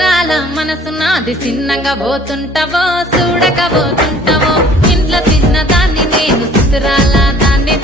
సుతురాల మనసు నాది చిన్నగా పోతుంటావో చూడక పోతుంటావో ఇంట్లో చిన్న దాన్ని నేను సుతురాల దాన్ని